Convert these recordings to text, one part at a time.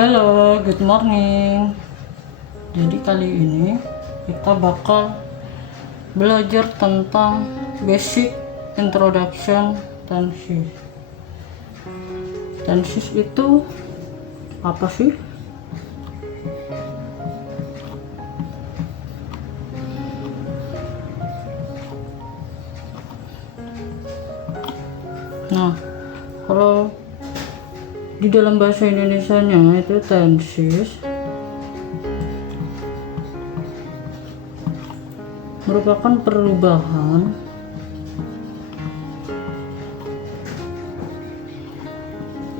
Halo, good morning. Jadi kali ini kita bakal belajar tentang basic introduction tenses. Tenses itu apa sih? Nah, kalau di dalam bahasa Indonesianya itu tenses merupakan perubahan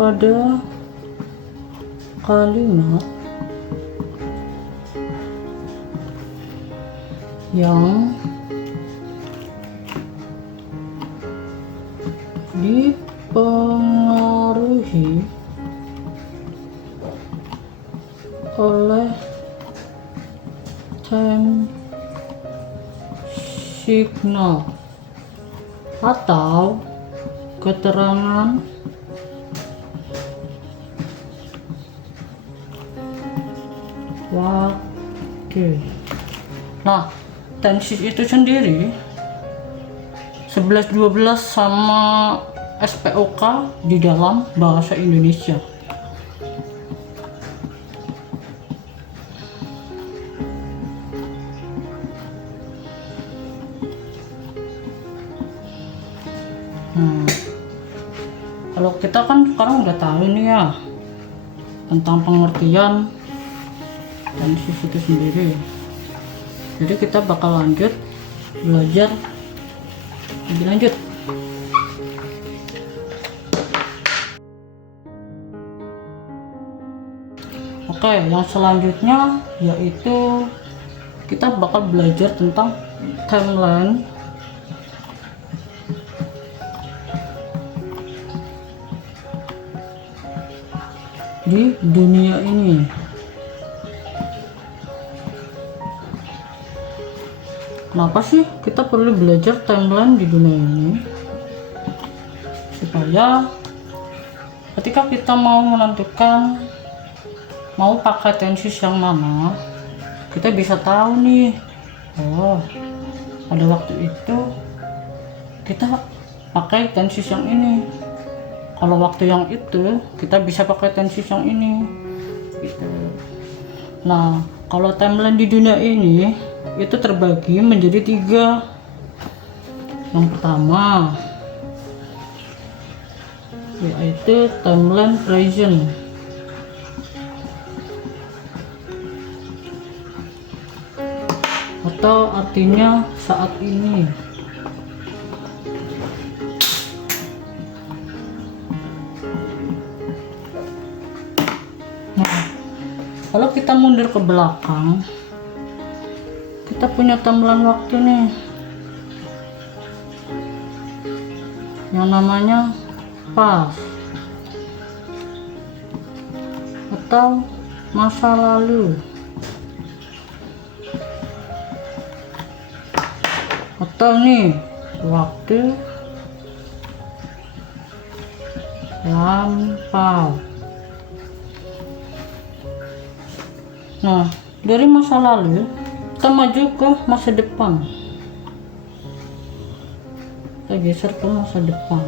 pada kalimat yang dipengaruhi oleh time signal atau keterangan waktu. Nah, tenses itu sendiri 11-12 sama SPOK di dalam bahasa Indonesia. Kalau kita kan sekarang udah tahu nih ya tentang pengertian tenses itu sendiri. Jadi kita bakal lanjut belajar lebih lanjut. Oke, yang selanjutnya yaitu kita bakal belajar tentang timeline di dunia ini. Kenapa sih kita perlu belajar timeline di dunia ini? Supaya ketika kita mau menentukan mau pakai tenses yang mana, kita bisa tahu nih, oh pada waktu itu kita pakai tenses yang ini, kalau waktu yang itu kita bisa pakai tenses yang ini gitu. Nah, kalau timeline di dunia ini itu terbagi menjadi 3. Yang pertama yaitu timeline present atau artinya saat ini. Nah, kalau kita mundur ke belakang, kita punya timeline waktu nih yang namanya past atau masa lalu, atau nih waktu lampau. Nah, dari masa lalu kita maju ke masa depan, kita geser ke masa depan.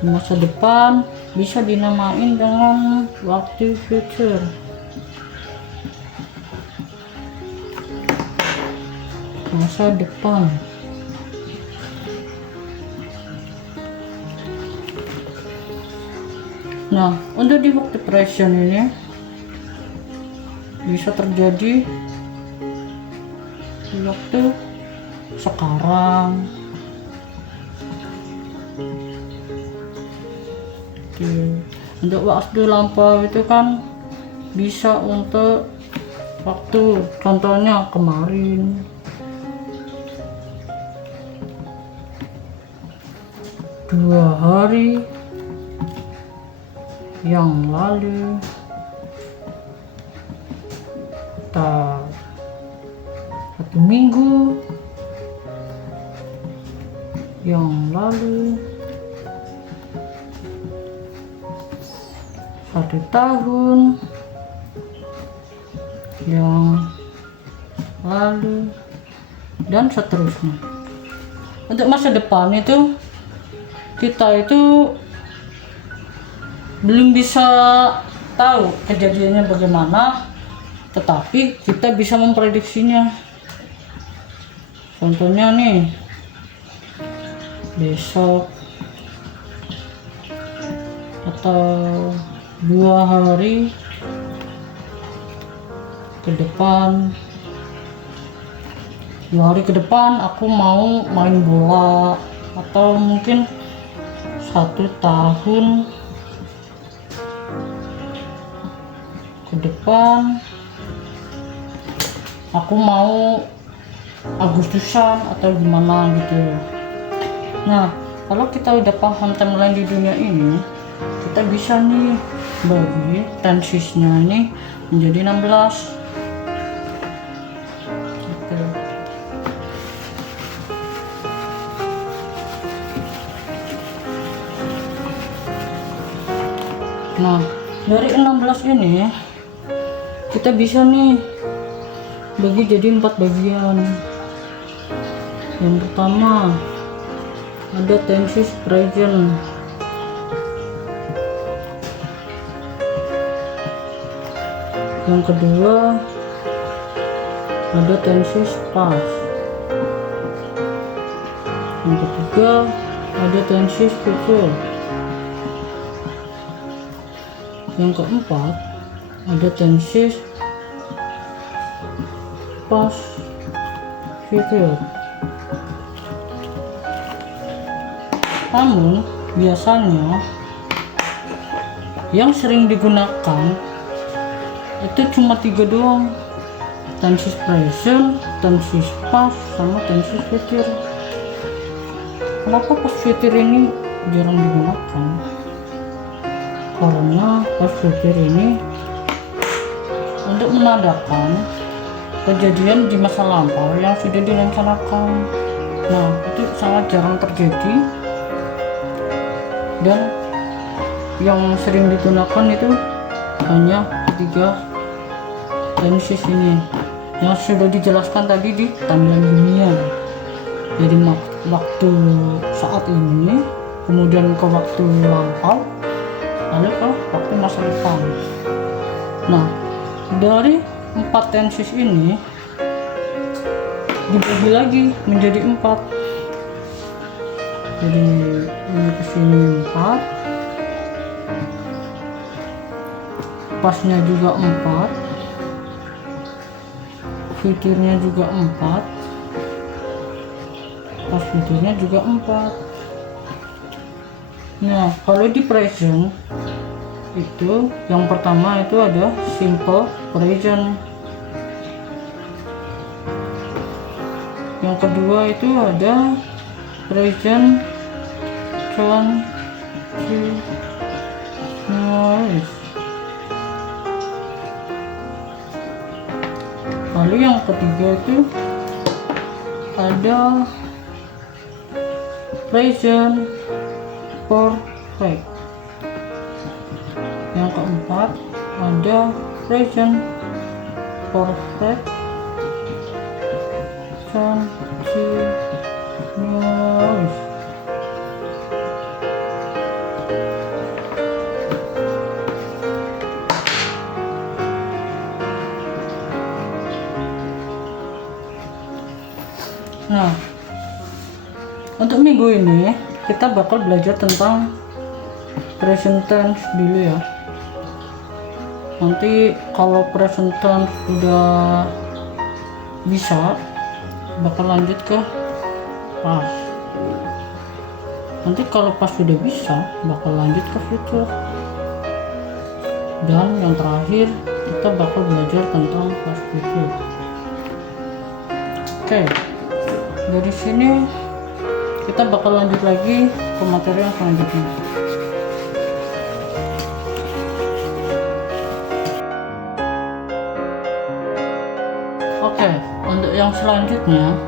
Masa depan bisa dinamain dengan waktu future. Masa depan. Nah, untuk di waktu present ini bisa terjadi di waktu sekarang. Untuk waktu lampau itu kan bisa untuk waktu, contohnya kemarin, dua hari yang lalu, satu minggu yang lalu, tahun yang lalu dan seterusnya. Untuk masa depan itu kita itu belum bisa tahu kejadiannya bagaimana, tetapi kita bisa memprediksinya. Contohnya nih, besok atau 2 hari ke depan, 2 hari ke depan aku mau main bola, atau mungkin 1 tahun ke depan aku mau Agustusan atau gimana gitu. Nah, kalau kita udah paham timeline di dunia ini, kita bisa nih bagi tensisnya nih menjadi 16 gitu. Nah, dari 16 ini kita bisa nih bagi jadi 4 bagian. Yang pertama ada tensis present. Yang kedua ada tensis past. Yang ketiga ada tensis future. Yang keempat ada tensis past future. Namun biasanya yang sering digunakan itu cuma 3 doang: tensis present, tensis past, sama tensis future. Kenapa past future ini jarang digunakan? Karena past future ini untuk menandakan kejadian di masa lampau yang sudah direncanakan. Nah, itu sangat jarang terjadi, dan yang sering digunakan itu hanya 3 tensis ini yang sudah dijelaskan tadi di timeline dunia. Jadi waktu saat ini, kemudian ke waktu lampau, lalu ke waktu masa depan. Nah, dari 4 tensis ini dibagi lagi menjadi 4. Jadi ini kesini 4, pasnya juga 4, future-nya juga 4, pas future-nya juga 4. Nah, kalau di present itu yang pertama itu ada simple present. Yang kedua itu ada present continuous. Lalu yang ketiga itu ada present perfect. Yang keempat ada present perfect continuous. Nah, untuk minggu ini kita bakal belajar tentang present tense dulu ya. Nanti kalau present tense udah bisa, bakal lanjut ke past. Nanti kalau past sudah bisa, bakal lanjut ke future. Dan yang terakhir kita bakal belajar tentang past future. Oke, dari sini kita bakal lanjut lagi ke materi yang selanjutnya. Oke, untuk yang selanjutnya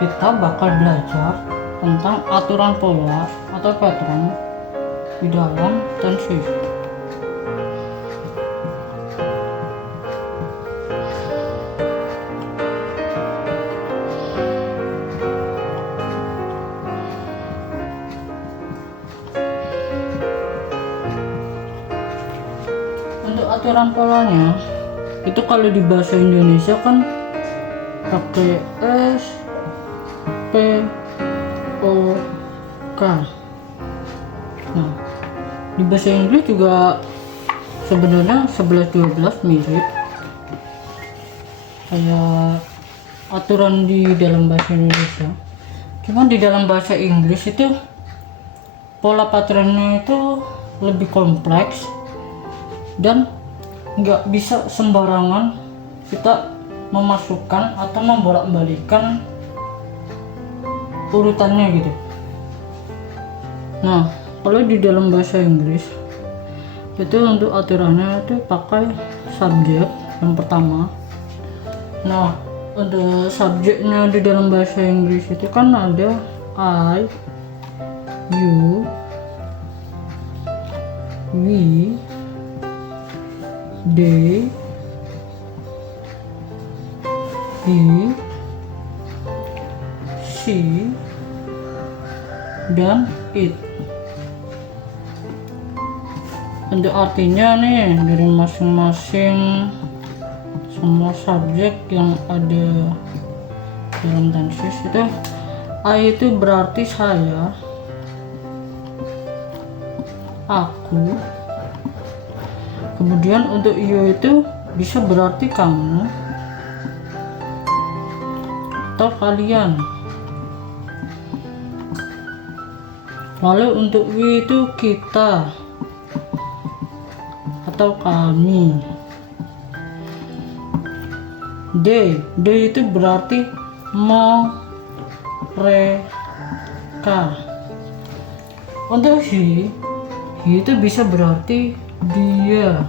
kita bakal belajar tentang aturan pola atau pattern di dalam tensis. untuk aturan polanya itu kalau di bahasa Indonesia kan pakai S P O K. Nah, di bahasa Inggris juga sebenarnya 11-12 mirip kayak aturan di dalam bahasa Indonesia. Cuman di dalam bahasa Inggris itu pola patronnya itu lebih kompleks dan nggak bisa sembarangan kita memasukkan atau membolak-balikan urutannya gitu. Nah, kalau di dalam bahasa Inggris itu untuk aturannya itu pakai subjek yang pertama. Nah, untuk subjeknya di dalam bahasa Inggris itu kan ada I, you, we, they, he, she, dan it. Untuk artinya nih dari masing-masing semua subjek yang ada dalam tenses itu, I itu berarti saya, aku. Kemudian untuk you itu bisa berarti kamu atau kalian. Lalu untuk we itu kita atau kami. They itu berarti mereka. Untuk he itu bisa berarti dia,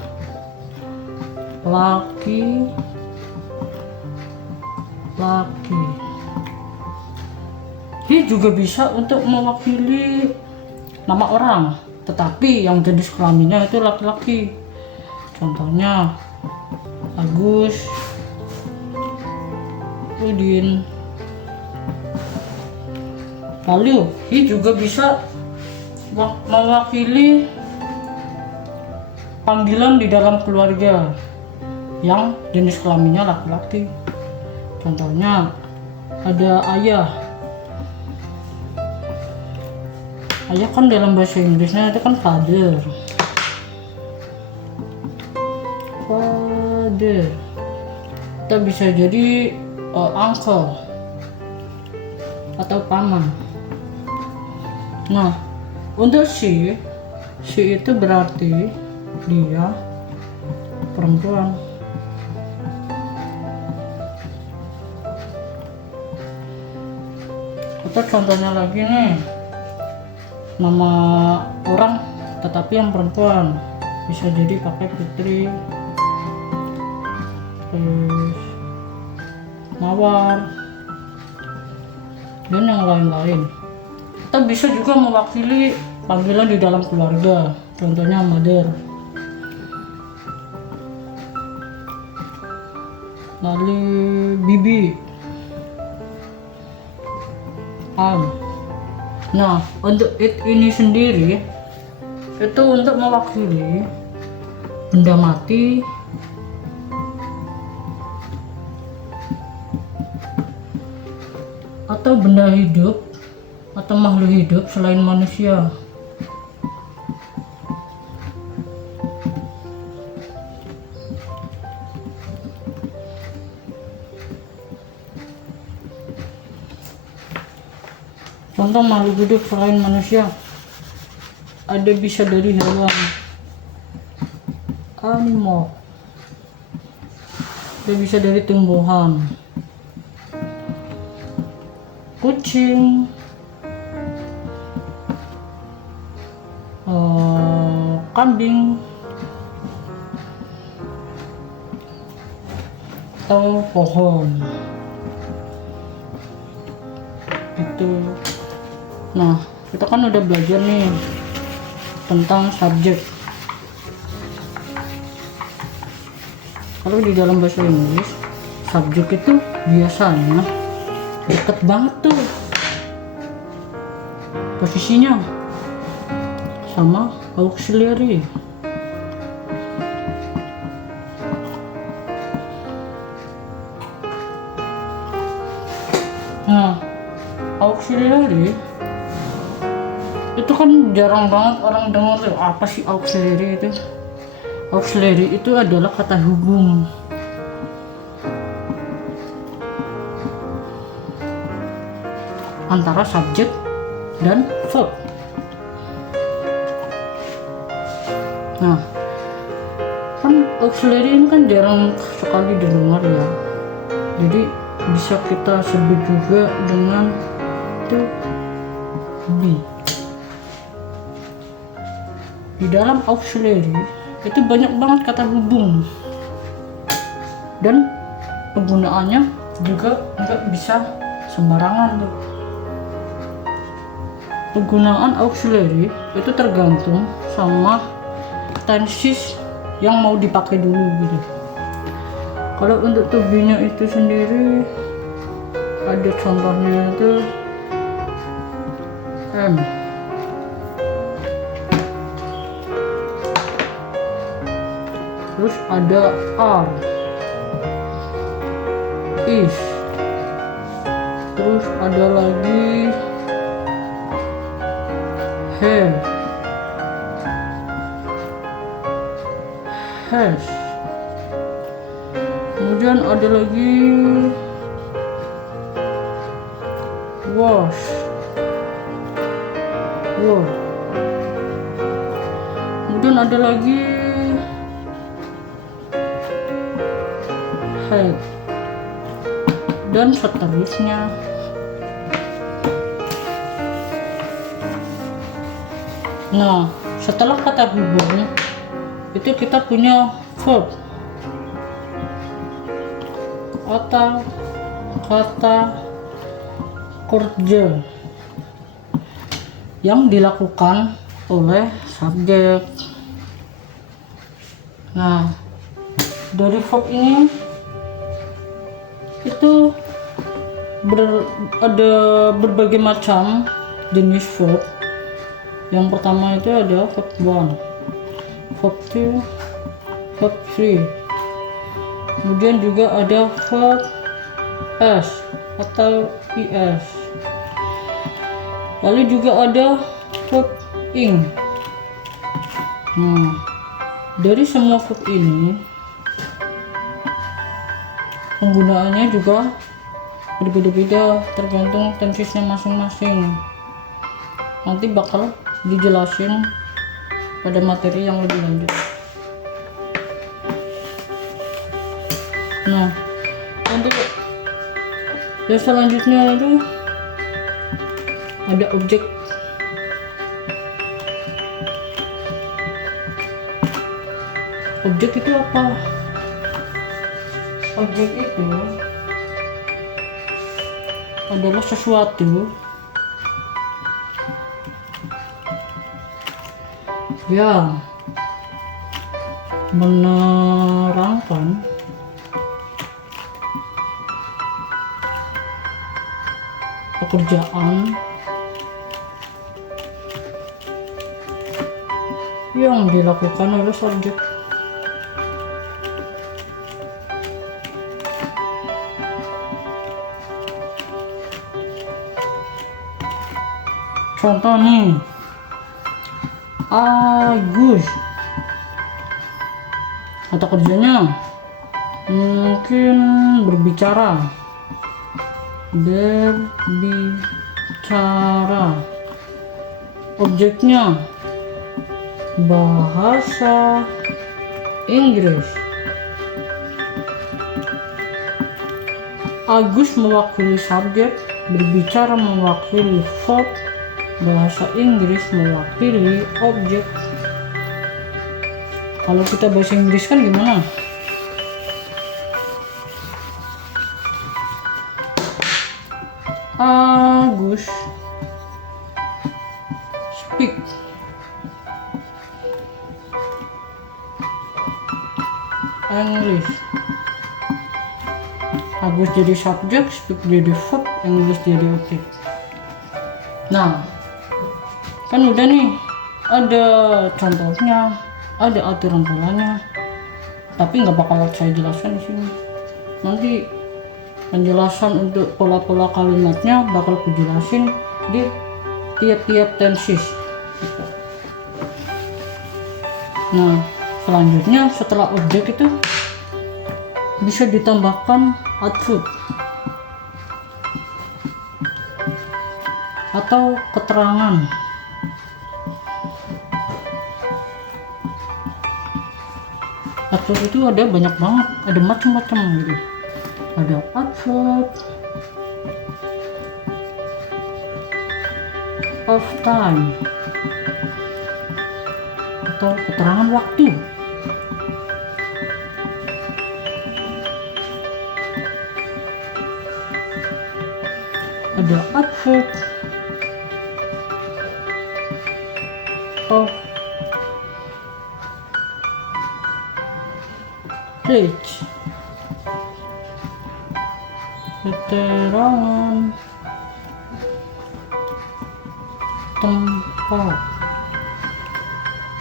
laki. He juga bisa untuk mewakili nama orang, tetapi yang jenis kelaminnya itu laki-laki. Contohnya Agus, Udin. Lalu he juga bisa mewakili panggilan di dalam keluarga yang jenis kelaminnya laki-laki. Contohnya ada ayah. Ayah kan dalam bahasa Inggrisnya itu kan father. Kita bisa jadi uncle atau paman. Nah, untuk she itu berarti dia perempuan. Atau contohnya lagi nih, nama orang tetapi yang perempuan, bisa jadi pakai Putri, terus Mawar, dan yang lain-lain. Kita bisa juga mewakili panggilan di dalam keluarga, contohnya mother. Lalu bibi, Nah, untuk it ini sendiri itu untuk mewakili benda mati atau benda hidup atau makhluk hidup selain manusia. Contoh makhluk hidup selain manusia ada bisa dari hewan, animal, ada bisa dari tumbuhan, kucing, kambing, atau pohon. Itu. Nah, kita kan udah belajar nih tentang subjek. Kalau di dalam bahasa Inggris, subjek itu biasanya deket banget tuh posisinya sama auxiliary. auxiliary itu kan jarang banget orang dengar tuh. Apa sih auxiliary itu? Auxiliary itu adalah kata hubung antara subjek dan verb. Nah, kan auxiliary ini kan jarang sekali didengar ya. Jadi bisa kita sebut juga dengan to be. Di dalam auxiliary itu banyak banget kata hubung dan penggunaannya juga nggak bisa sembarangan tuh. Penggunaan auxiliary itu tergantung sama tenses yang mau dipakai dulu gitu. Kalau untuk to be-nya itu sendiri ada contohnya itu am, terus ada are, is, terus ada lagi have, has, kemudian ada lagi was, were, kemudian ada lagi had, dan seterusnya. Nah, setelah kata hubung itu kita punya verb atau kata kerja yang dilakukan oleh subjek. Nah, dari verb ini itu ada berbagai macam jenis verb. Yang pertama itu ada verb 1, verb 2, verb 3. Kemudian juga ada verb s atau is. Lalu juga ada verb ing. Nah, dari semua verb ini penggunaannya juga berbeda-beda tergantung tensesnya masing-masing. Nanti bakal dijelasin pada materi yang lebih lanjut. Nah, untuk yang selanjutnya itu ada objek. Objek itu apa? Objek itu adalah sesuatu yang menerangkan pekerjaan yang dilakukan oleh subjek. Contoh nih, Agus kata kerjanya mungkin berbicara, objeknya bahasa Inggris. Agus mewakili subjek, berbicara mewakili verb, bahasa Inggris mewakili objek. Kalau kita bahasa Inggris kan gimana? Agus speak English. Agus jadi subjek, speak jadi verb, English jadi objek. Nah, kan udah nih, ada contohnya, ada aturan polanya, tapi nggak bakal saya jelaskan di sini. Nanti penjelasan untuk pola-pola kalimatnya bakal aku jelasin di tiap-tiap tenses gitu. Nah selanjutnya setelah objek itu bisa ditambahkan attribut atau keterangan. Attribut itu ada banyak banget, ada macam-macam gitu. Ada attribut of time atau keterangan waktu. Ada attribut of place, keterangan tempat,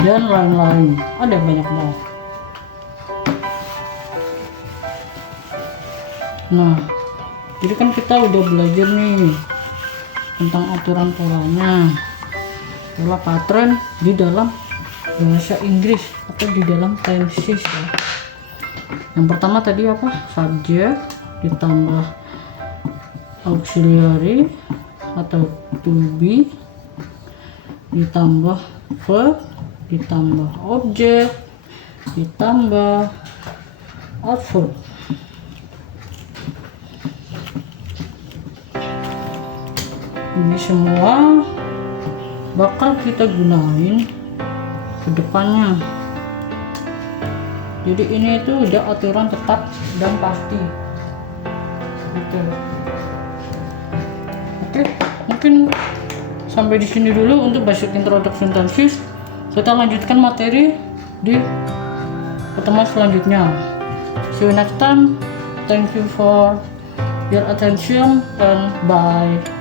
dan lain-lain. Ada banyak banget. Nah, jadi kan kita udah belajar nih tentang aturan polanya, pola pattern di dalam bahasa Inggris atau di dalam tenses ya. Yang pertama tadi apa? Subjek ditambah auxiliary atau to be ditambah verb ditambah objek ditambah adverb. Ini semua bakal kita gunain ke depannya. Jadi ini itu udah aturan tetap dan pasti gitu. Oke, mungkin sampai di sini dulu untuk basic introduction tenses. Kita lanjutkan materi di pertemuan selanjutnya. See you next time. Thank you for your attention and bye.